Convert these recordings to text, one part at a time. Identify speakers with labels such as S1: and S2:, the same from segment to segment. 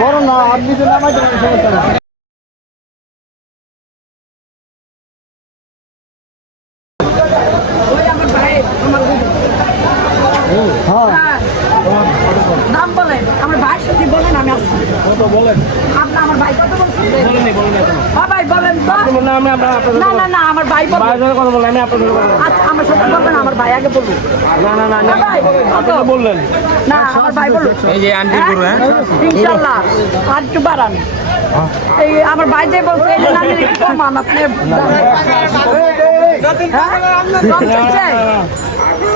S1: বড়
S2: না আপনি যদি নামাইতে পারেন সমস্যা না হ্যাঁ।
S3: নাম বলেন আমার ভাই সাথে বলেন আমি আসছি। আপনি আমার ভাই কত বলছেন
S1: বলেনি বলেনি
S3: হ্যাঁ ভাই বলেন তো
S1: আমি আপনার আপনার
S3: না না না আমার ভাই বলবেন
S1: ধরে কথা বললাম আমি আপনার কথা
S3: আচ্ছা আমার সাথে বলবেন আমার ভাই আগে বলব
S1: না না না না
S3: ভাই,
S1: আপনি তো বললেন
S3: না আমার ভাই বলুন
S1: এই যে আন্টি গরু হ্যাঁ
S3: ইনশাআল্লাহ আর একটু বাড়ান এই আমার ভাই যে বলছে এই যে আমি কি কমান আপনি হ্যাঁ?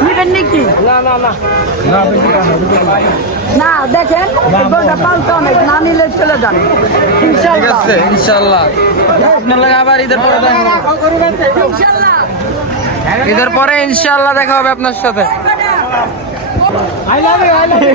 S3: নিবেন নাকি?
S1: না না না।
S3: না দেখেন গরুটা পালতে অনেক না নিলে চলে যান। ইনশাল্লাহ।
S4: ইনশাল্লাহ। আপনার লাগে আবার ঈদের পরে।
S3: ইনশাল্লাহ।
S4: ঈদের পরে ইনশাল্লাহ দেখা হবে আপনার সাথে।
S1: I love you I love you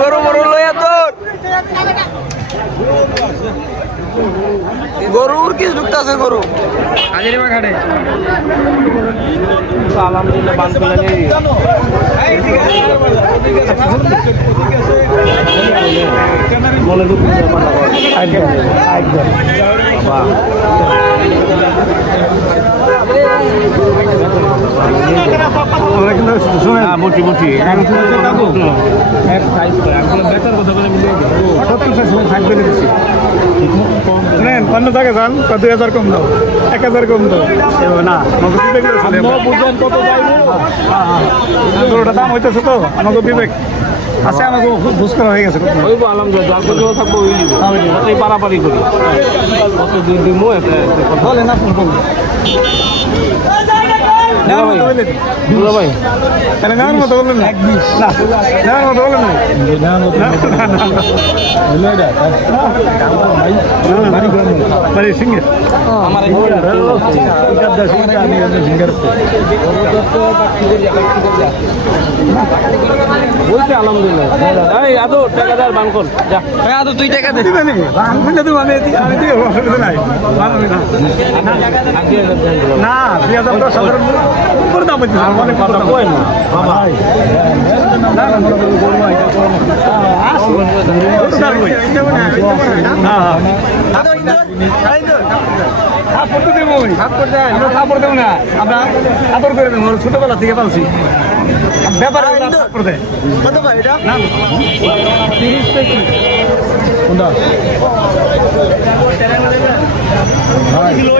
S4: গরু মরু লইয়া তো গরুর কি ঢুকতেছে গরু?
S1: আলহামদুলিল্লাহ
S2: কিন্তু শুনেন।
S1: হ্যাঁ
S2: দিচ্ছি শুনেন অন্য জায়গায় যান তা দুই হাজার কম দাও এক হাজার কম দাও। না গরুটা দাম হইতেছে তো আমাকে বিবেক। আছে আমাকে বুঝ করা হয়ে গেছে।
S1: ওইব আলহামদুলিল্লাহ যার কোনো থাকব ওই নিব। পারাপারি করি। কত দিন কথা।
S2: বলেন আপনি বলুন।
S1: দুলা ভাই
S2: তাহলে নেওয়ার মতো বললেন না না। নেওয়ার মতো বললেন না
S1: বলছে আলহামদুলিল্লাহ। এই আদো বানকন যা।
S4: টাকা দে।
S2: দিবে নাকি? আমি আমি না। না। ছোটবেলা থেকে পালছি ব্যাপার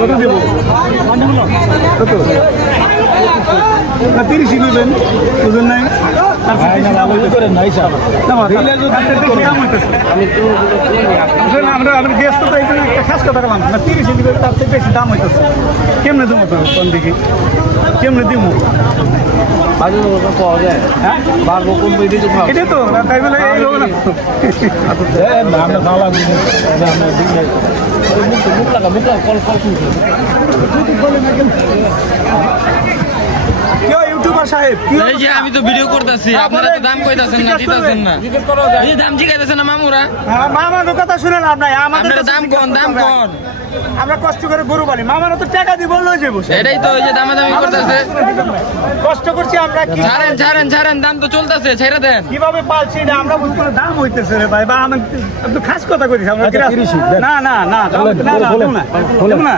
S2: কত দেবো কত তিরিশই নেবেন বুঝলেন নাই আমরা আমরা গেস্ট তো জন্য একটা খাস কথা বললাম। না তিরিশই নেবেন তার থেকে বেশি দাম হইতেছে। কেমনে দেবো তো কোন দিকে কেমনে দিব? হ্যাঁ? এটাই তো তাই বলে এই লোক না।
S1: মুখ লাগা মুখ লাগা কল কল
S2: ইউটিউবার সাহেব
S4: এই যে আমি তো ভিডিও করতেছি আপনারা তো দাম কইতাছেন না দিতাছেন না। এই যে দাম জিগাইতেছেন না মামুরা?
S2: হ্যাঁ, মামার কথা শুনে লাভ আমাদের
S4: দাম কোন দাম কোন।
S2: আমরা কষ্ট করে গরু পালি মামারা তো টাকা দিব লই যাব সে।
S4: এটাই তো ওই যে দামাদামি করতেছে।
S2: কষ্ট করছি আমরা কি
S4: ছাড়েন ছাড়েন ছাড়েন দাম তো চলতেছে ছেড়ে দেন।
S2: কীভাবে পালছি না আমরা বুঝতে পারি দাম হইতেছে রে ভাই বা আমি একটু খাস কথা করিস আমরা গ্রাস- না না না দাম- না না দেবো না দেবো না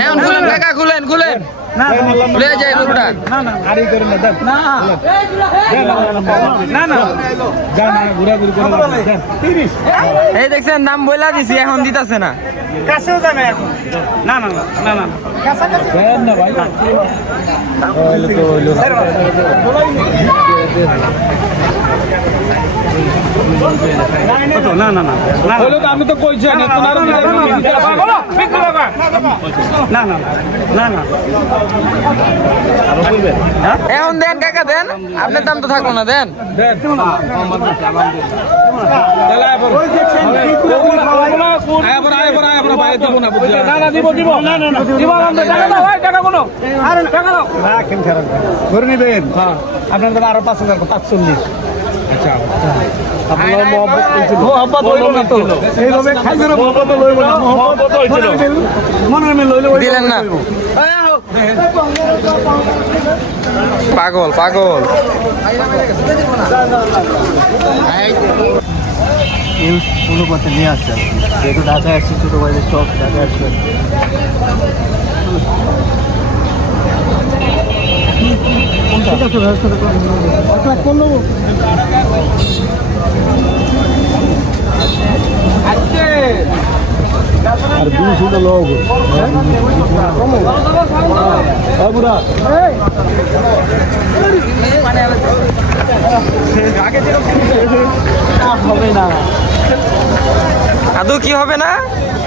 S4: এখন খুলেন কাকা খুলেন খুলেন
S2: না না,
S4: লয়ে যাই গরুটা
S2: না না আড়ি করে না দেন। না না না তিরিশ
S4: এই দেখছেন দাম বইলা দিছি এখন দিতাছে না
S2: কাছেও যাবে এখন না না না না না কাছাকাছি না। ভাই না না না না
S1: আমি তো কইছি
S2: না না না না না না
S4: এখন দেন কাকা দেন আপনার দাম তো থাকল না দেন
S2: ওই দেখছেন কি করে বলে খাওয়ায়?
S1: না না দিব দিব না না না দিব আমরা টাকা দাও ভাই টাকা কোনো
S2: আরে
S1: টাকা দাও
S2: রাখেন খারাপ ধরে নেবেন আপনাদের আরও পাঁচ হাজার পাঁচচল্লিশ
S1: আপনার মহব্বত কইছিল।
S2: মোহাম্মত হইল না তো। এইভাবে খাইছিল মোহাম্মত লইব না মোহাম্মত
S1: হইছিল।
S2: মনে মিল লইলে
S4: দিলেন না। পাগল পাগল।
S2: কোনো পথে নিয়ে আসছেন যেহেতু ঢাকায় আসছি ছোটো ভাইদের সব ঢাকায় আসবেন ঠিক আছে ব্যবস্থাটা করে আর দুই শুধু লোক। হবে না
S4: আদৌ কি হবে না?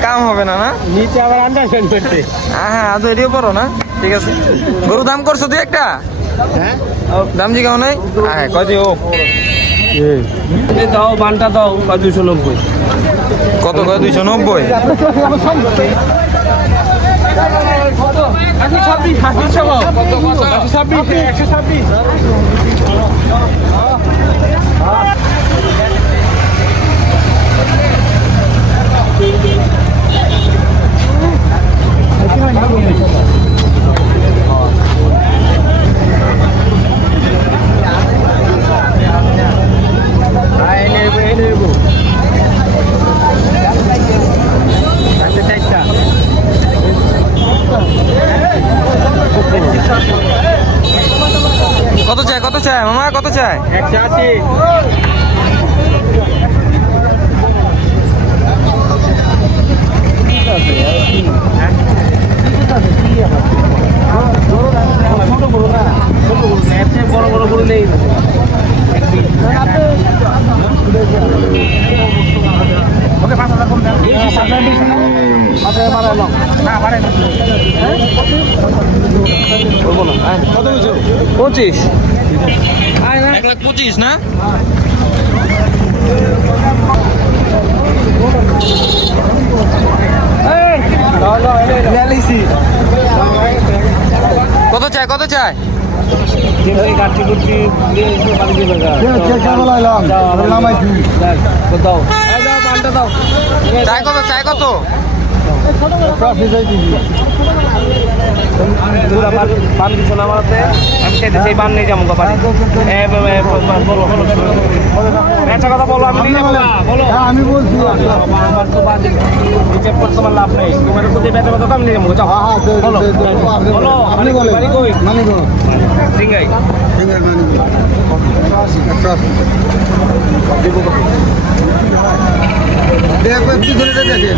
S4: কাম হবে না না?
S2: নিচে আবার আন্ডারস্ট্যান্ড করতে
S4: হ্যাঁ হ্যাঁ আদৌ এটিও পড়ো না। ঠিক আছে। গরু দাম করছ তুই একটা?
S2: হ্যাঁ?
S4: দাম জি নাই হ্যাঁ? কয় দিও?
S1: দাও বানটা দাও দুশো নব্বই।
S4: কত কয়? দুইশো নব্বই?
S2: ছাব্বিশ।
S4: কত চাই কত চাই? মামা কত চাই?
S2: একশো আশি।
S1: বড় বড় গরু নেই।
S2: ওকে পাঁচ হাজার কম দেন। হয়েছে
S1: পঁচিশ।
S4: এক লাখ পঁচিশ না? কত চাই কত চাই
S1: কাটি কুটি
S2: লাগলাম নামাইছি
S1: দাও। বানটা দাও।
S4: চাই কত চাই কত?
S1: দুরা বান বান দিছো না আমাতে আমি চাইতে সেই নিয়ে যাব বলো বলো একটা কথা বলো আমি নিয়ে যাব। বলো
S2: আমি বলছি।
S1: আমার তো বান নিচে পড়তে তোমার লাভ নেই তোমার তো যে কথা আমি নিয়ে যাব বলো। বলো কই?
S2: মানি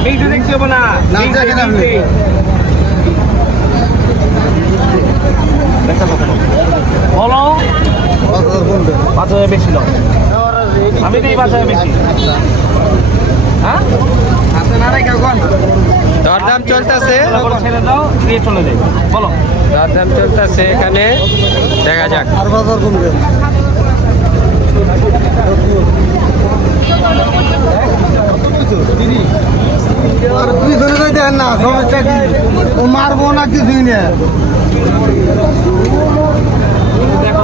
S1: এইটা দেখতে হবে না।
S2: না, দেখেন আপনি।
S1: দেখতে। বলো হাজার বেশি নাও আমি দিই পাঁচ হাজার বেশি। হ্যাঁ?
S4: দরদাম চলতেছে।
S1: বলো, ছেড়ে দাও দিয়ে চলে যাই। বলো।
S4: দরদাম চলতেছে এখানে। দেখা যাক।
S2: আর বাজার কমবে। আর পিছনে তো দেখেন না সমস্যা কি? ও মারবো না কিছুই না
S1: দেখো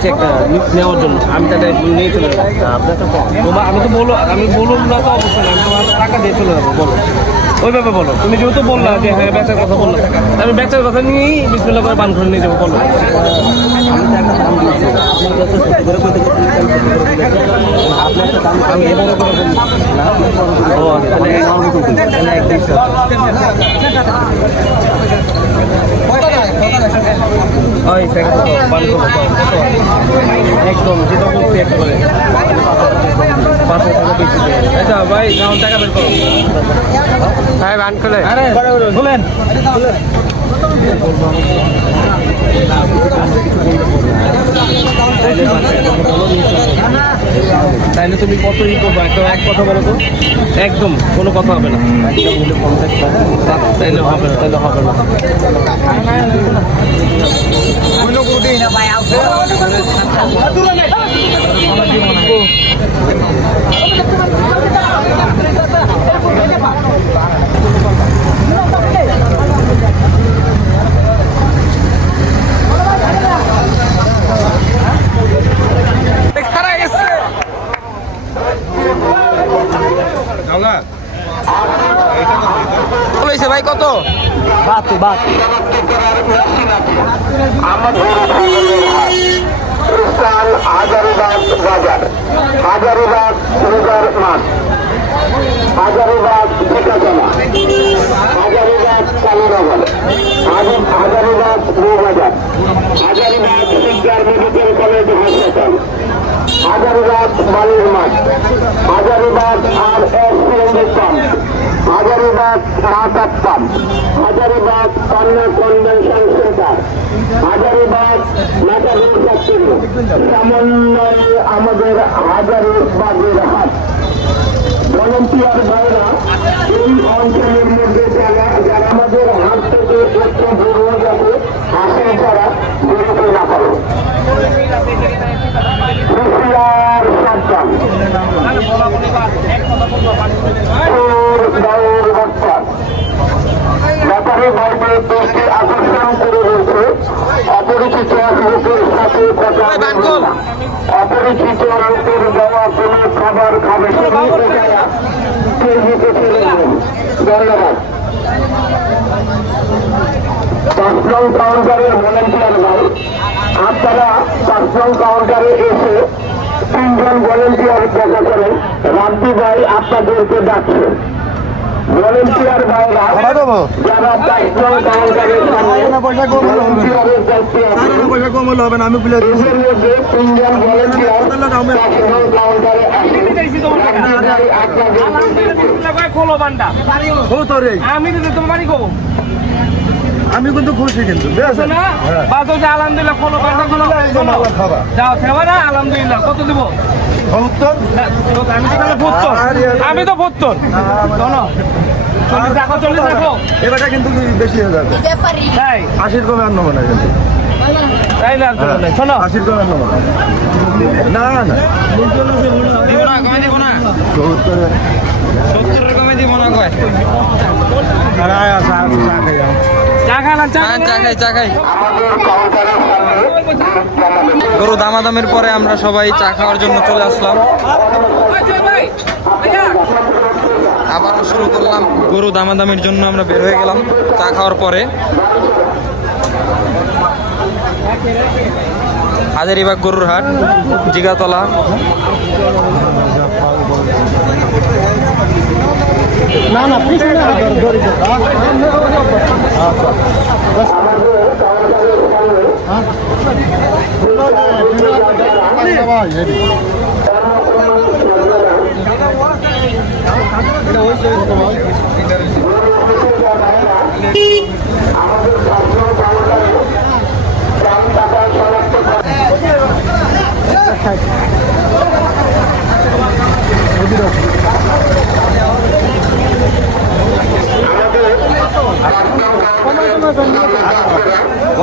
S1: যাচ্ছি একটা নেওয়ার জন্য। আমি তাহলে নিয়ে চলে যাব। আমি তো বলো আমি বলুন না তো অবশ্যই আমি তোমার টাকা দিয়ে চলে যাব, বলো। ওইভাবে বলো। তুমি যেহেতু বললা যে হ্যাঁ বেচার কথা বললা। আমি বেচার কথা নিয়েই বিসমিল্লা করে বান করে নিয়ে যাব, বলো। একদম, যেটা বলছি একেবারে পাঁচ টাকা বেশি দেয় আচ্ছা ভাই টাকা বের করো। ভাই বান করে
S2: বলেন।
S1: তাইলে তুমি কত ই করব? একটা এক কথা বলো তো। একদম, কোনো কথা হবে না। তাইলে হবে না, তাইলে হবে না।
S4: বলেছে ভাই কত
S5: খ্রিস্টান হাজারিবাগ বাজার হাজারিবাগ সুগার মাঠ হাজারিবাগ বিকাজনা হাজারিবাগ কালীনগর হাজার- হাজারিবাগ বৌবাজার হাজারিবাগ শিক্ষার মেডিকেল কলেজ হাসপাতাল হাজারিবাগ বালির মাঠ হাজারিবাগ আর এস সিএনজি পাম্প হাজারিবাগ মাতাত পাম্প হাজারিবাগ কন্যা কনভেনশন সেন্টার। হাজারিবাগ ফ্যাক্টরি সমন্বয়ে আমাদের হাজারিবাগের হাত ভলেন্টিয়ার ভাইরা এই অঞ্চলের মধ্যে যারা যারা আমাদের হাত থেকে একটু দূরে যাবে আসেন তারা বেরোতে না পারে চোর দাউর বটপাত ব্যাপারে ভাইদের দৃষ্টি আকর্ষণ করে রয়েছে অপরিচিত লোকের সাথে কথা অপরিচিত লোকের দেওয়া কোনো খাবার খাবে ধন্যবাদ। পার্সোনাল কাউন্টারের ভলেন্টিয়ার ভাই আপনারা পার্সোনাল কাউন্টারে এসে তিনজন ভলেন্টিয়ার দেখা করেন। রাব্বি ভাই আপনাদেরকে ডাকছে। ভলেন্টিয়ার ভাইরা যারা পার্সোনাল কাউন্টারের সামনে ভলেন্টিয়ারের দায়িত্বে আছেন
S2: পয়সা কম হলে হবে না আমি বলে
S5: তিনজন ভলেন্টিয়ার
S1: আমি তো তোমার বাড়ি।
S2: আমি কিন্তু খুশি কিন্তু
S1: বুঝছ না? বাস হচ্ছে আলহামদুলিল্লাহ খোলো খোলো। যাও না আলহামদুলিল্লাহ। কত দিব? আমি তো ভুত্তর আমি তো ভুত্তর শোনো।
S2: এবারটা কিন্তু বেশি হয়ে যাবে?
S1: তাই?
S2: আশির কমে আর নেব না কিন্তু।
S1: তাই না। শোনো।
S2: আশির কমে আর নেব না। না না সত্তরে
S1: চা খান চা
S4: হ্যাঁ, চা খাই চা খাই।
S5: আমাদের
S4: গরু দামাদামের পরে আমরা সবাই চা খাওয়ার জন্য চলে আসলাম। আবারও শুরু করলাম গরু দামাদামির জন্য আমরা বের হয়ে গেলাম চা খাওয়ার পরে হাজারিবাগ গরুর হাট জিগাতলা
S6: না না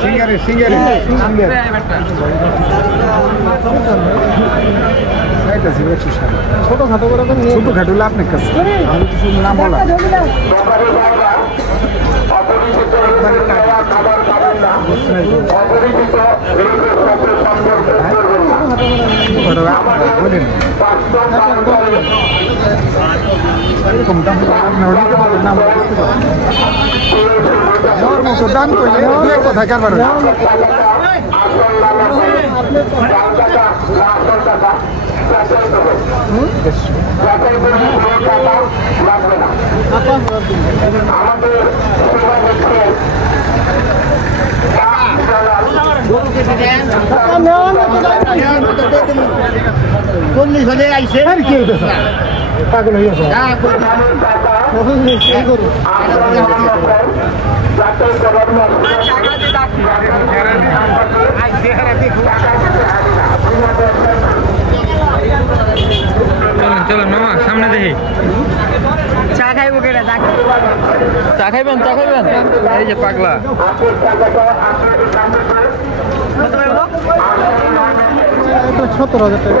S6: সিঙ্গারে সিঙ্গারে সিঙ্গারে ছোট খাটো করে ছোট খাটো হলে আপনার কাছে আমি শুধু নাম বলা এরকম দাম আপনি বুঝতে নেওয়ার মতো দাম করলে এক কথা কারবার চল্লিশ হলে আইসে আর কি হইতেছে? পাগল
S4: চলেন মামা সামনে দেখি।
S7: চা খাইবো কেটে চা
S4: চা খাইবেন চা খাইবেন? এই যে পাগলা।
S6: সত্তর হাজার টাকা।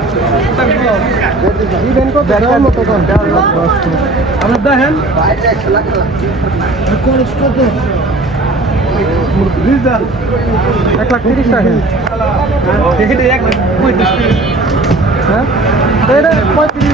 S6: আপনার দেখেন এক লাখ তিরিশ টাকা লাখ পঁয়ত্রিশ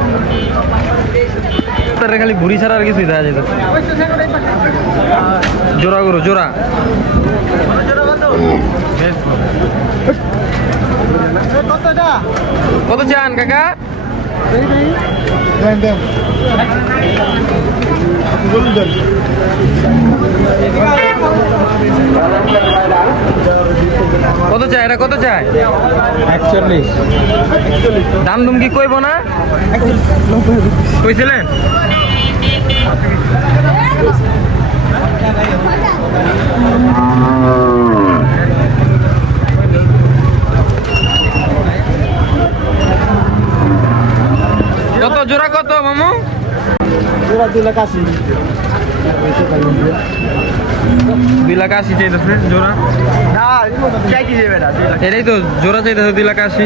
S4: তার খালি ভুড়ি ছাড়া আর কিছুই দেখা যেত জোড়া গরু জোড়া। কত চান কাকা? কত চায় এটা কত চায়?
S6: একচল্লিশ।
S4: দাম দুম কি কইব না? কইছিলেন? কত জোড়া কত মামু?
S6: পুরা দুই লাখ আশি।
S4: দুই লাখ আশি চাইতেছে জোড়া। এটাই তো জোড়া চাইতেছে দুই লাখ আশি।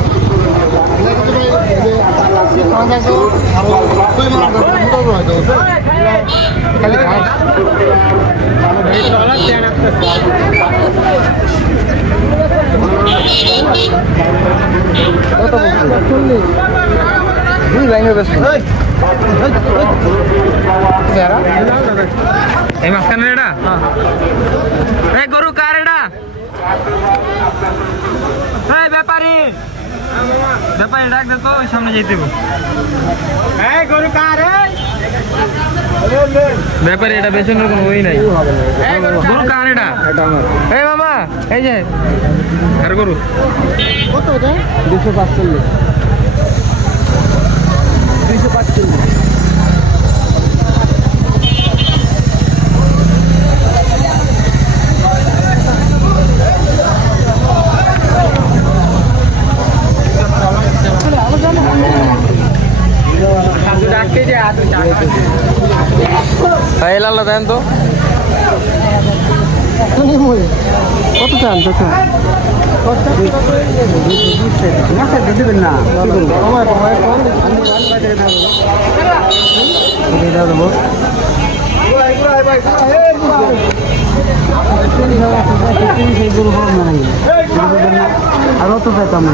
S4: এই মাঝখানে এটা এই গরু কার এটা এই ব্যাপারি ব্যাপারি ডাক দে তো ওই সামনে যেতে হবে।
S6: গরু কার
S4: ব্যাপারে এটা বেচনের কোনো ওই নাই। গরু কার? এটা? এই মামা এই যে আর গরু?
S7: কত দুশো পাঁচচল্লিশ। দুশো পাঁচচল্লিশ।
S4: লাল্লা দেন তো।
S7: কত চান আর অত চাইতাম না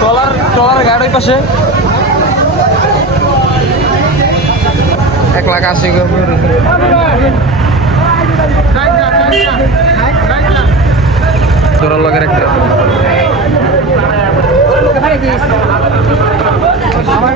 S4: ট্রলার ট্রলার গাড়ি পাশে। এক লাখ আশি জোরাল লগের একটা। আমার